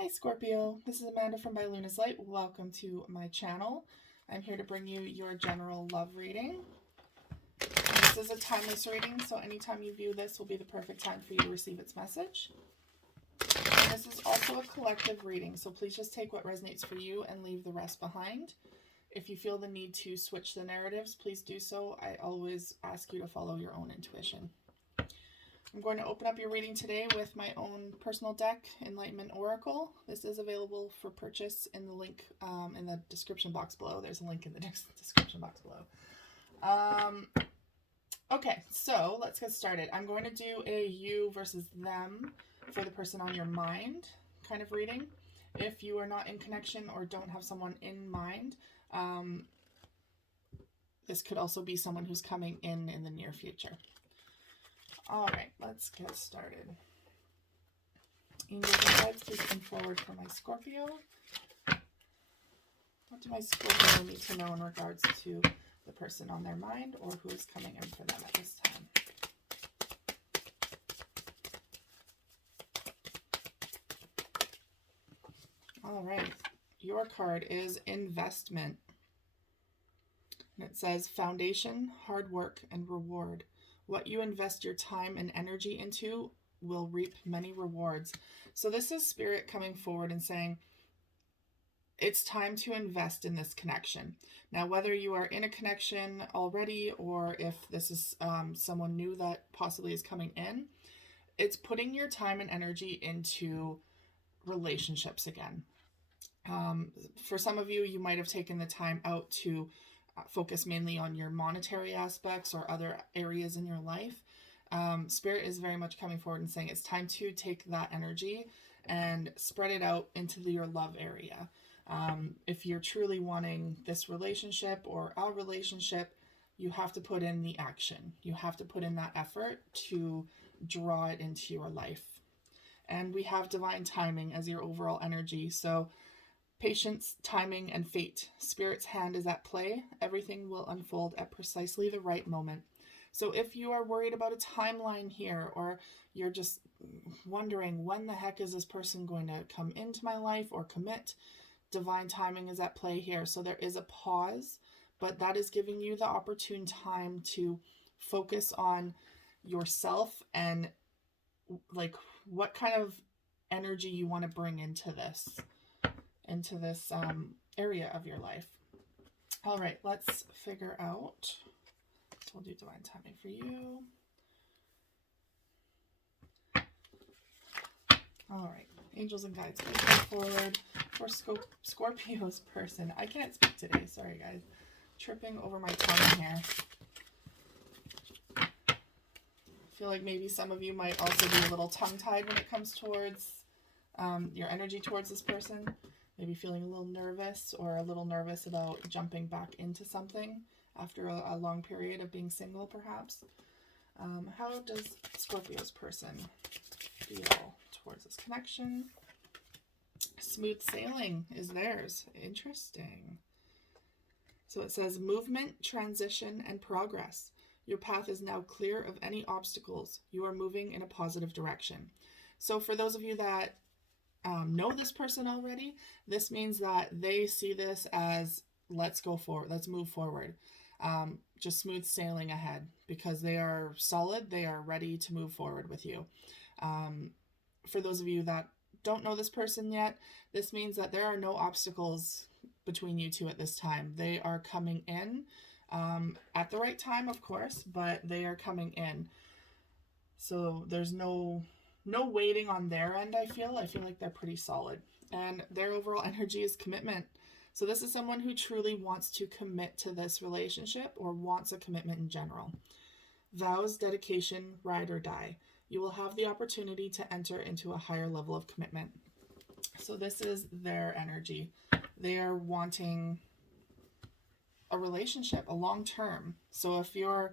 Hi Scorpio, this is Amanda from By Luna's Light. Welcome to my channel. I'm here to bring you your general love reading. This is a timeless reading, so anytime you view this will be the perfect time for you to receive its message. And this is also a collective reading, so please just take what resonates for you and leave the rest behind. If you feel the need to switch the narratives, please do so. I always ask you to follow your own intuition. I'm going to open up your reading today with my own personal deck, Enlightenment Oracle. This is available for purchase in the link in the description box below. There's a link in the description box below. Okay, so let's get started. I'm going to do a you versus them for the person on your mind kind of reading. If you are not in connection or don't have someone in mind, this could also be someone who's coming in the near future. All right, let's get started. Angels and guides, please come forward for my Scorpio. What do my Scorpio need to know in regards to the person on their mind or who is coming in for them at this time? All right, your card is investment. And it says foundation, hard work, and reward. What you invest your time and energy into will reap many rewards. So this is Spirit coming forward and saying, it's time to invest in this connection. Now, whether you are in a connection already or if this is someone new that possibly is coming in, it's putting your time and energy into relationships again. For some of you, you might have taken the time out to focus mainly on your monetary aspects or other areas in your life. Spirit is very much coming forward and saying it's time to take that energy and spread it out into your love area. If you're truly wanting this relationship or our relationship, you have to put in the action. You have to put in that effort to draw it into your life. And we have divine timing as your overall energy. So patience, timing, and fate. Spirit's hand is at play. Everything will unfold at precisely the right moment. So if you are worried about a timeline here, or you're just wondering when the heck is this person going to come into my life or commit, divine timing is at play here. So there is a pause, but that is giving you the opportune time to focus on yourself and like what kind of energy you want to bring into this area of your life. All right, let's figure out. We'll do divine timing for you. All right, angels and guides, please come forward for Scorpio's person. I can't speak today. Sorry, guys. Tripping over my tongue here. I feel like maybe some of you might also be a little tongue-tied when it comes towards your energy towards this person. Maybe feeling a little nervous or a little nervous about jumping back into something after a long period of being single, perhaps. How does Scorpio's person feel towards this connection? Smooth sailing is theirs. Interesting. So it says movement, transition, and progress. Your path is now clear of any obstacles. You are moving in a positive direction. So for those of you that know this person already, this means that they see this as let's go forward, let's move forward, just smooth sailing ahead because they are solid, they are ready to move forward with you. For those of you that don't know this person yet, this means that there are no obstacles between you two at this time. They are coming in at the right time, of course, but they are coming in. So there's no waiting on their end, I feel like they're pretty solid. And their overall energy is commitment. So this is someone who truly wants to commit to this relationship or wants a commitment in general. Vows, dedication, ride or die. You will have the opportunity to enter into a higher level of commitment. So this is their energy. They are wanting a relationship, a long term. So if you're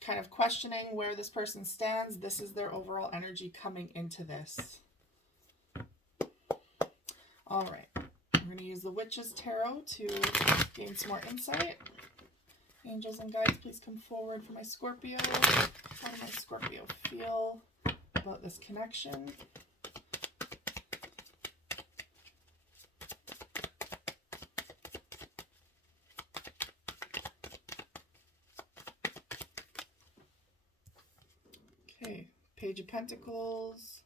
kind of questioning where this person stands, this is their overall energy coming into this. All right, I'm going to use the Witch's Tarot to gain some more insight. Angels and guides, please come forward for my Scorpio. How does my Scorpio feel about this connection? Page of Pentacles,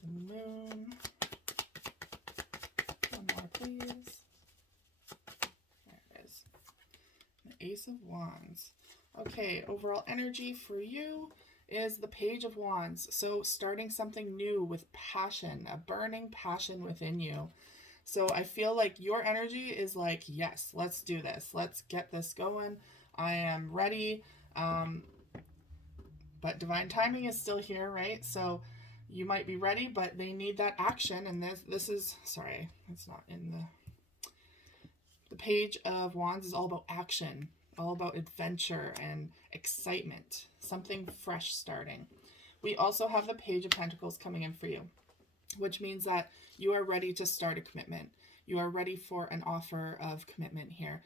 the Moon. One more, please. There it is. The Ace of Wands. Okay, overall energy for you is the Page of Wands. So starting something new with passion, a burning passion within you. So I feel like your energy is like, yes, let's do this. Let's get this going. I am ready. But divine timing is still here, right? So you might be ready, but they need that action. And this is, sorry, it's not in the Page of Wands is all about action, all about adventure and excitement, something fresh starting. We also have the Page of Pentacles coming in for you, which means that you are ready to start a commitment. You are ready for an offer of commitment here.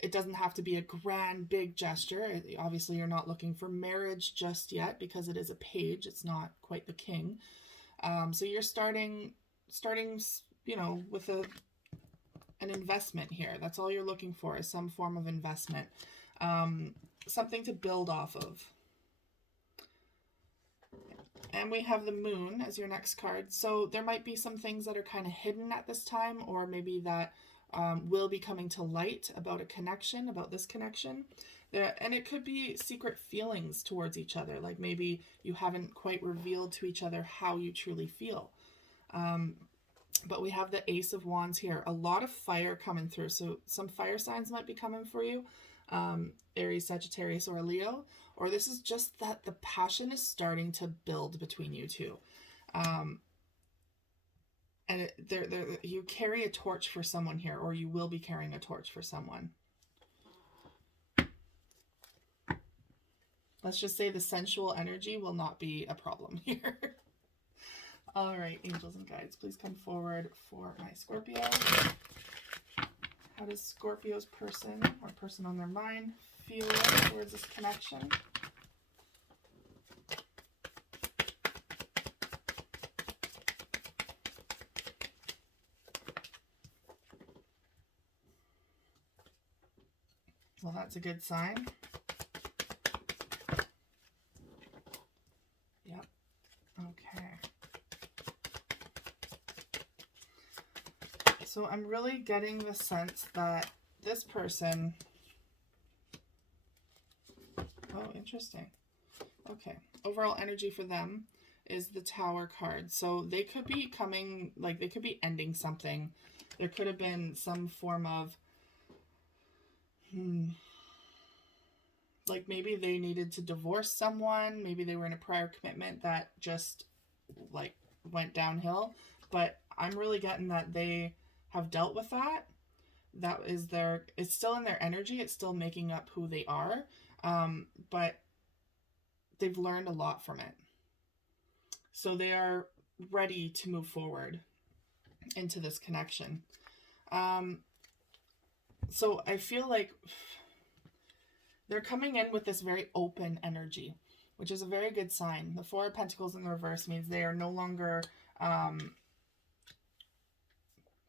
It doesn't have to be a grand, big gesture. Obviously, you're not looking for marriage just yet because it is a page. It's not quite the king. So you're starting, you know, with an investment here. That's all you're looking for, is some form of investment. Something to build off of. And we have the Moon as your next card. So there might be some things that are kind of hidden at this time, or maybe that will be coming to light about a connection, about this connection. And it could be secret feelings towards each other. Like maybe you haven't quite revealed to each other how you truly feel. But we have the Ace of Wands here. A lot of fire coming through. So some fire signs might be coming for you. Aries, Sagittarius, or Leo. Or this is just that the passion is starting to build between you two. And you carry a torch for someone here, or you will be carrying a torch for someone. Let's just say the sensual energy will not be a problem here. All right, angels and guides, please come forward for my Scorpio. How does Scorpio's person or person on their mind feel towards this connection? Well, that's a good sign. Yep. Okay. So I'm really getting the sense that this person... Oh, interesting. Okay. Overall energy for them is the Tower card. So they could be coming, like they could be ending something. There could have been some form of... like maybe they needed to divorce someone. Maybe they were in a prior commitment that just like went downhill. But I'm really getting that they have dealt with that. That is it's still in their energy. It's still making up who they are. But they've learned a lot from it. So they are ready to move forward into this connection. So I feel like they're coming in with this very open energy, which is a very good sign. The Four of Pentacles in the reverse means they are no longer,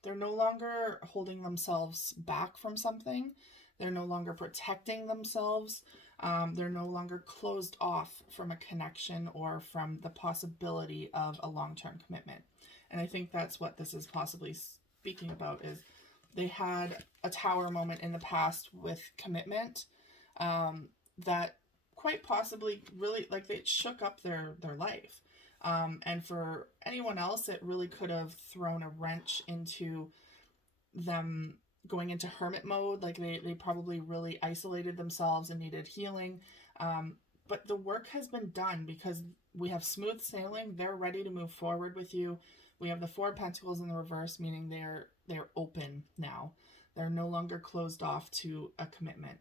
holding themselves back from something. They're no longer protecting themselves. They're no longer closed off from a connection or from the possibility of a long-term commitment. And I think that's what this is possibly speaking about, is they had a Tower moment in the past with commitment that quite possibly really, like, it shook up their life. And for anyone else, it really could have thrown a wrench into them going into hermit mode. Like they probably really isolated themselves and needed healing. But the work has been done because we have smooth sailing. They're ready to move forward with you. We have the Four of Pentacles in the reverse, meaning they're open now. They're no longer closed off to a commitment.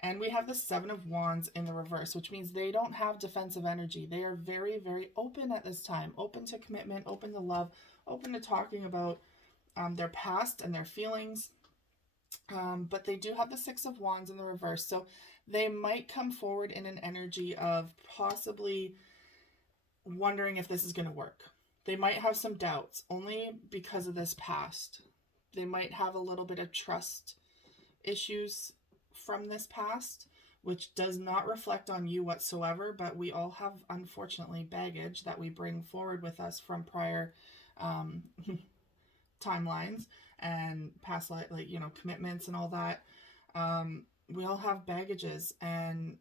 And we have the Seven of Wands in the reverse, which means they don't have defensive energy. They are very, very open at this time. Open to commitment, open to love, open to talking about their past and their feelings. But they do have the Six of Wands in the reverse. So they might come forward in an energy of possibly wondering if this is going to work. They might have some doubts only because of this past. They might have a little bit of trust issues from this past, which does not reflect on you whatsoever, but we all have, unfortunately, baggage that we bring forward with us from prior um, timelines and past, like, you know, commitments and all that. We all have baggages, and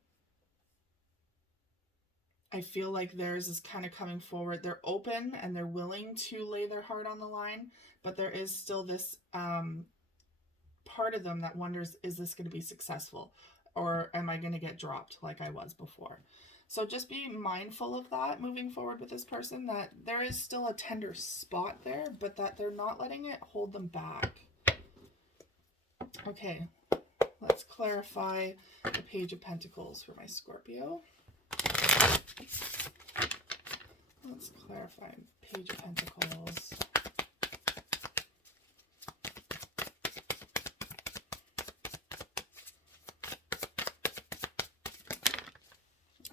I feel like theirs is kind of coming forward. They're open and they're willing to lay their heart on the line, but there is still this part of them that wonders, is this going to be successful, or am I going to get dropped like I was before? So just be mindful of that moving forward with this person, that there is still a tender spot there, but that they're not letting it hold them back. Okay, let's clarify the Page of Pentacles for my Scorpio. Let's clarify Page of Pentacles.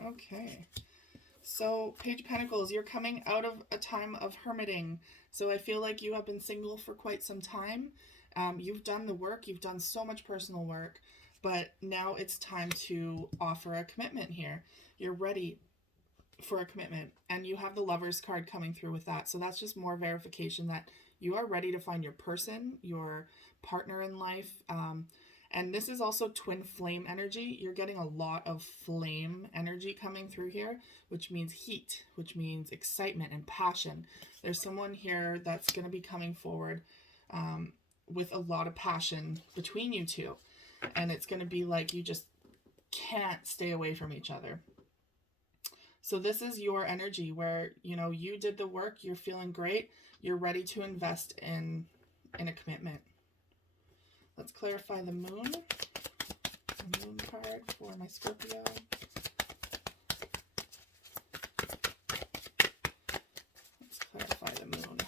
Okay, so Page of Pentacles, you're coming out of a time of hermiting. So I feel like you have been single for quite some time. You've done the work, you've done so much personal work, but now it's time to offer a commitment here. You're ready for a commitment, and you have the Lovers card coming through with that. So that's just more verification that you are ready to find your person, your partner in life. And this is also twin flame energy. You're getting a lot of flame energy coming through here, which means heat, which means excitement and passion. There's someone here that's going to be coming forward with a lot of passion between you two. And it's going to be like you just can't stay away from each other. So this is your energy where, you know, you did the work, you're feeling great, you're ready to invest in a commitment. Let's clarify the moon. The moon card for my Scorpio. Let's clarify the moon.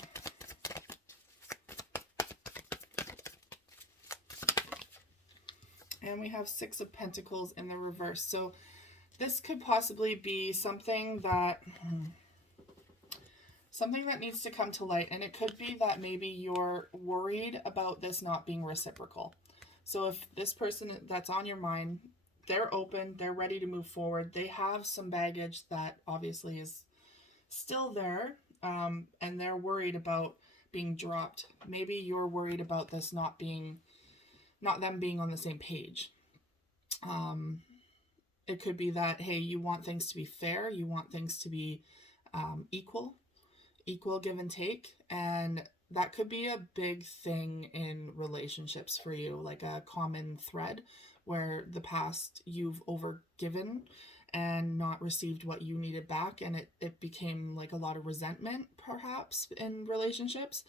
And we have Six of Pentacles in the reverse. So this could possibly be something that needs to come to light, and it could be that maybe you're worried about this not being reciprocal. So if this person that's on your mind, they're open, they're ready to move forward, they have some baggage that obviously is still there, and they're worried about being dropped. Maybe you're worried about this not them being on the same page. It could be that, hey, you want things to be fair, you want things to be equal give and take, and that could be a big thing in relationships for you, like a common thread where the past you've overgiven and not received what you needed back, and it became like a lot of resentment perhaps in relationships.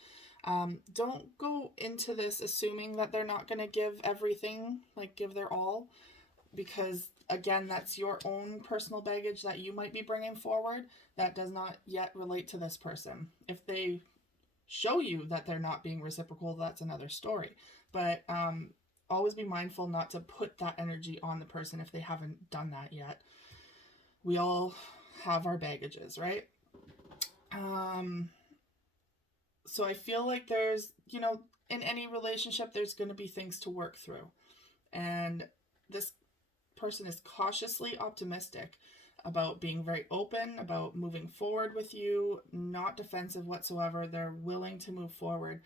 Don't go into this assuming that they're not going to give everything, like give their all, because again, that's your own personal baggage that you might be bringing forward that does not yet relate to this person. If they show you that they're not being reciprocal, that's another story. But always be mindful not to put that energy on the person if they haven't done that yet. We all have our baggages, right? So I feel like there's, you know, in any relationship, there's going to be things to work through. And this person is cautiously optimistic about being very open, about moving forward with you, not defensive whatsoever. They're willing to move forward.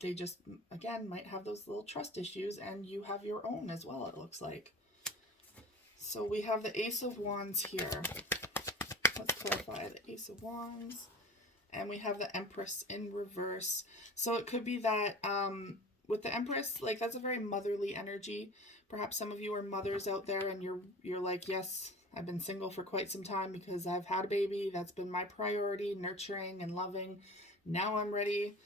They just, again, might have those little trust issues, and you have your own as well, it looks like. So we have the Ace of Wands here. Let's clarify the Ace of Wands. And we have the Empress in reverse. So it could be that with the Empress, like, that's a very motherly energy. Perhaps some of you are mothers out there and you're like, yes, I've been single for quite some time because I've had a baby. That's been my priority, nurturing and loving. Now I'm ready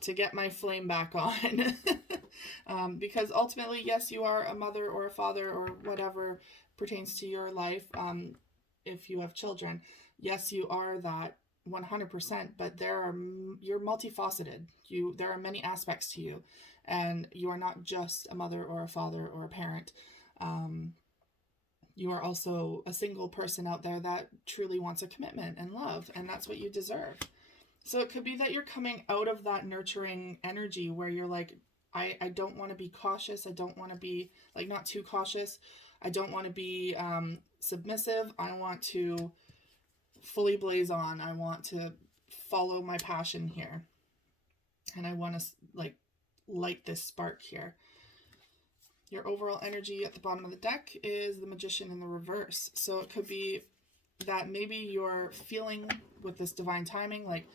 to get my flame back on. Because ultimately, yes, you are a mother or a father or whatever pertains to your life. If you have children, yes, you are that 100%, but you're multifaceted. There are many aspects to you, and you are not just a mother or a father or a parent. You are also a single person out there that truly wants a commitment and love, and that's what you deserve. So it could be that you're coming out of that nurturing energy where you're like, I don't want to be cautious. I don't want to be, like, not too cautious. I don't want to be submissive. I want to fully blaze on. I want to follow my passion here. And I want to like light this spark here. Your overall energy at the bottom of the deck is the Magician in the reverse. So it could be that maybe you're feeling with this divine timing like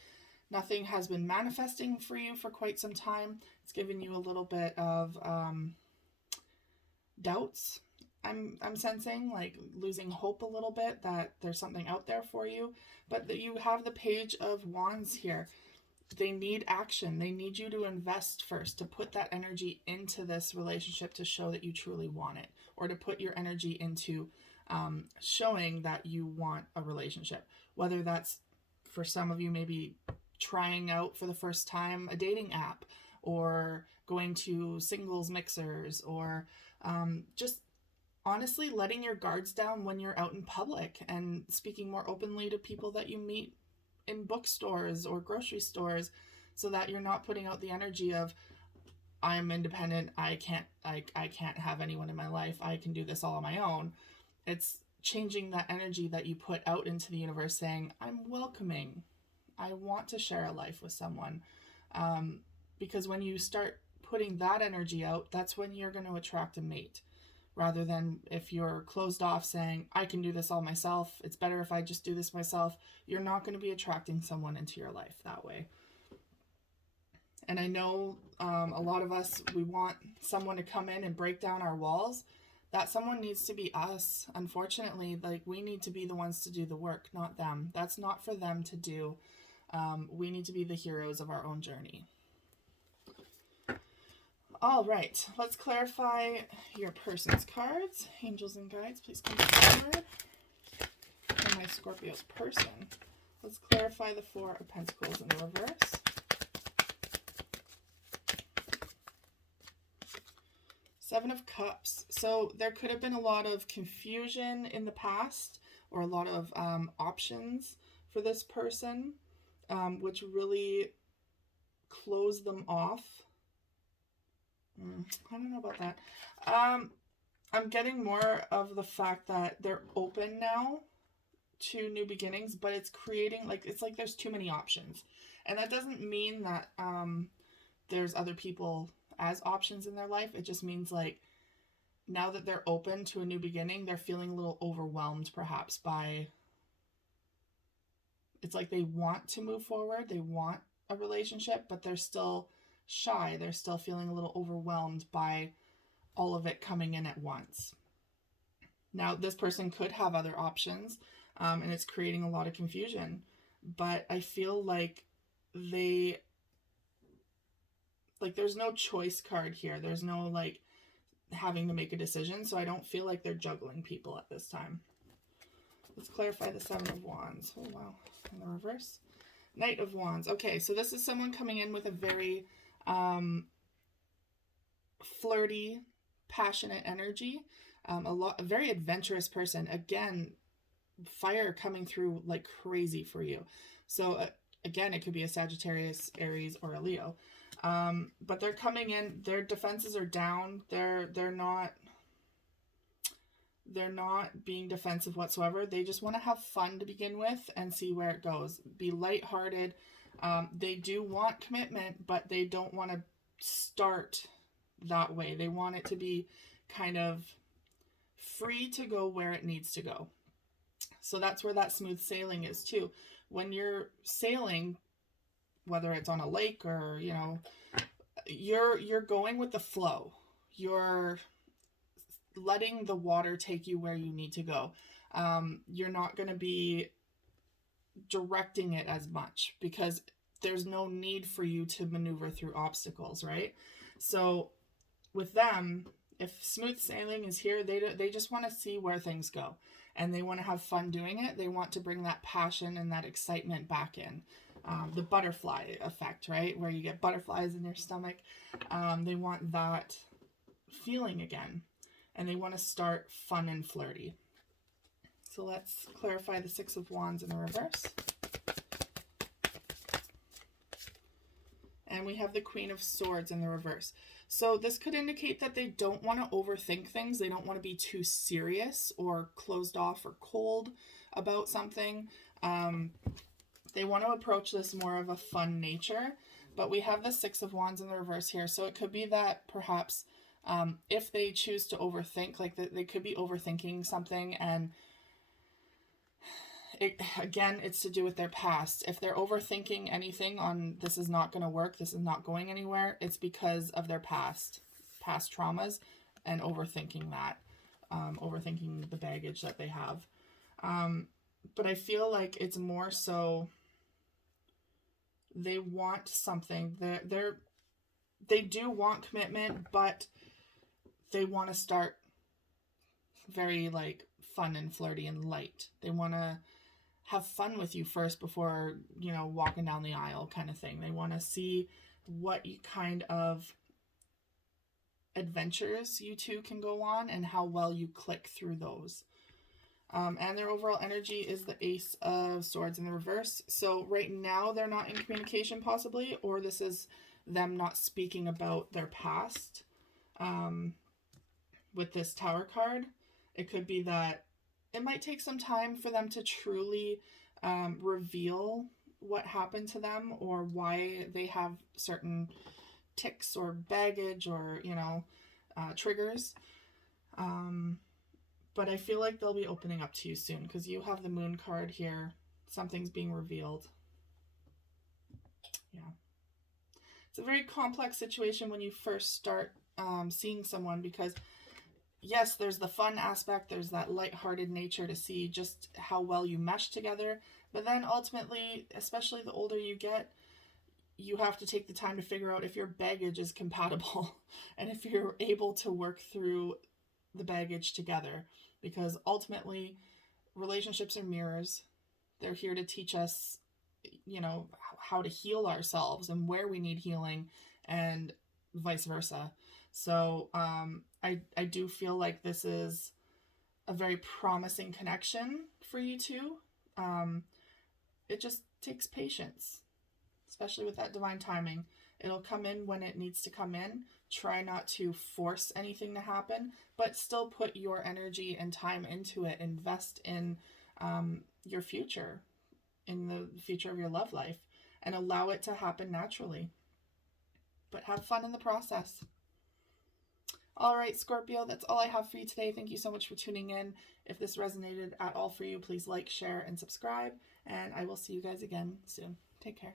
nothing has been manifesting for you for quite some time. It's given you a little bit of doubts. I'm sensing, like losing hope a little bit that there's something out there for you. But that you have the Page of Wands here. They need action. They need you to invest first, to put that energy into this relationship to show that you truly want it, or to put your energy into showing that you want a relationship. Whether that's, for some of you, maybe trying out for the first time a dating app, or going to singles mixers, or just honestly letting your guards down when you're out in public and speaking more openly to people that you meet in bookstores or grocery stores, so that you're not putting out the energy of, I'm independent, I can't have anyone in my life, I can do this all on my own. It's changing that energy that you put out into the universe, saying, I'm welcoming, I want to share a life with someone. Because when you start putting that energy out, that's when you're going to attract a mate. Rather than if you're closed off saying, I can do this all myself, it's better if I just do this myself, you're not going to be attracting someone into your life that way. And I know a lot of us, we want someone to come in and break down our walls. That someone needs to be us. Unfortunately, like, we need to be the ones to do the work, not them. That's not for them to do. We need to be the heroes of our own journey. All right, let's clarify your person's cards. Angels and guides, please come forward. For my Scorpio's person, let's clarify the Four of Pentacles in the reverse. Seven of Cups. So there could have been a lot of confusion in the past, or a lot of options for this person, which really closed them off. I don't know about that. I'm getting more of the fact that they're open now to new beginnings, but it's creating, like, it's like there's too many options. And that doesn't mean that there's other people as options in their life. It just means, like, now that they're open to a new beginning, they're feeling a little overwhelmed perhaps by, it's like they want to move forward, they want a relationship, but they're still shy. They're still feeling a little overwhelmed by all of it coming in at once. Now, this person could have other options, and it's creating a lot of confusion, but I feel like there's no choice card here. There's no, like, having to make a decision, so I don't feel like they're juggling people at this time. Let's clarify the Seven of Wands. Oh, wow. In the reverse. Knight of Wands. Okay, so this is someone coming in with a very flirty, passionate energy, a very adventurous person. Again, fire coming through like crazy for you. So again, it could be a Sagittarius, Aries, or a Leo. But they're coming in, their defenses are down. They're not being defensive whatsoever. They just want to have fun to begin with and see where it goes. Be lighthearted. They do want commitment, but they don't want to start that way. They want it to be kind of free to go where it needs to go. So that's where that smooth sailing is too. When you're sailing, whether it's on a lake or, you know, you're going with the flow. You're letting the water take you where you need to go. You're not going to be directing it as much because there's no need for you to maneuver through obstacles, right? So with them, if smooth sailing is here, they just want to see where things go, and they want to have fun doing it. They want to bring that passion and that excitement back in. The butterfly effect, right? Where you get butterflies in your stomach. They want that feeling again, and they want to start fun and flirty. So let's clarify the Six of Wands in the reverse. And and we have the Queen of Swords in the reverse. So this could indicate that they don't want to overthink things. They don't want to be too serious or closed off or cold about something. They want to approach this more of a fun nature, but we have the Six of Wands in the reverse here. So it could be that perhaps if they choose to overthink, like they could be overthinking something, and again, it's to do with their past. If they're overthinking anything on this is not going to work, this is not going anywhere, it's because of their past traumas and overthinking that, overthinking the baggage that they have. But I feel like it's more so they want something. They do want commitment, but they want to start very like fun and flirty and light. They want to have fun with you first before, you know, walking down the aisle kind of thing. They want to see what kind of adventures you two can go on and how well you click through those. And their overall energy is the Ace of Swords in the reverse. So right now they're not in communication possibly, or this is them not speaking about their past. With this Tower card, it could be that it might take some time for them to truly reveal what happened to them or why they have certain tics or baggage or, you know, triggers. But I feel like they'll be opening up to you soon because you have the Moon card here. Something's being revealed. Yeah. It's a very complex situation when you first start seeing someone because yes, there's the fun aspect, there's that lighthearted nature to see just how well you mesh together, but then ultimately, especially the older you get, you have to take the time to figure out if your baggage is compatible and if you're able to work through the baggage together, because ultimately relationships are mirrors. They're here to teach us, you know, how to heal ourselves and where we need healing and vice versa. So I do feel like this is a very promising connection for you two. It just takes patience, especially with that divine timing. It'll come in when it needs to come in. Try not to force anything to happen, but still put your energy and time into it. Invest in your future, in the future of your love life, and allow it to happen naturally. But have fun in the process. All right, Scorpio, that's all I have for you today. Thank you so much for tuning in. If this resonated at all for you, please like, share, and subscribe. And I will see you guys again soon. Take care.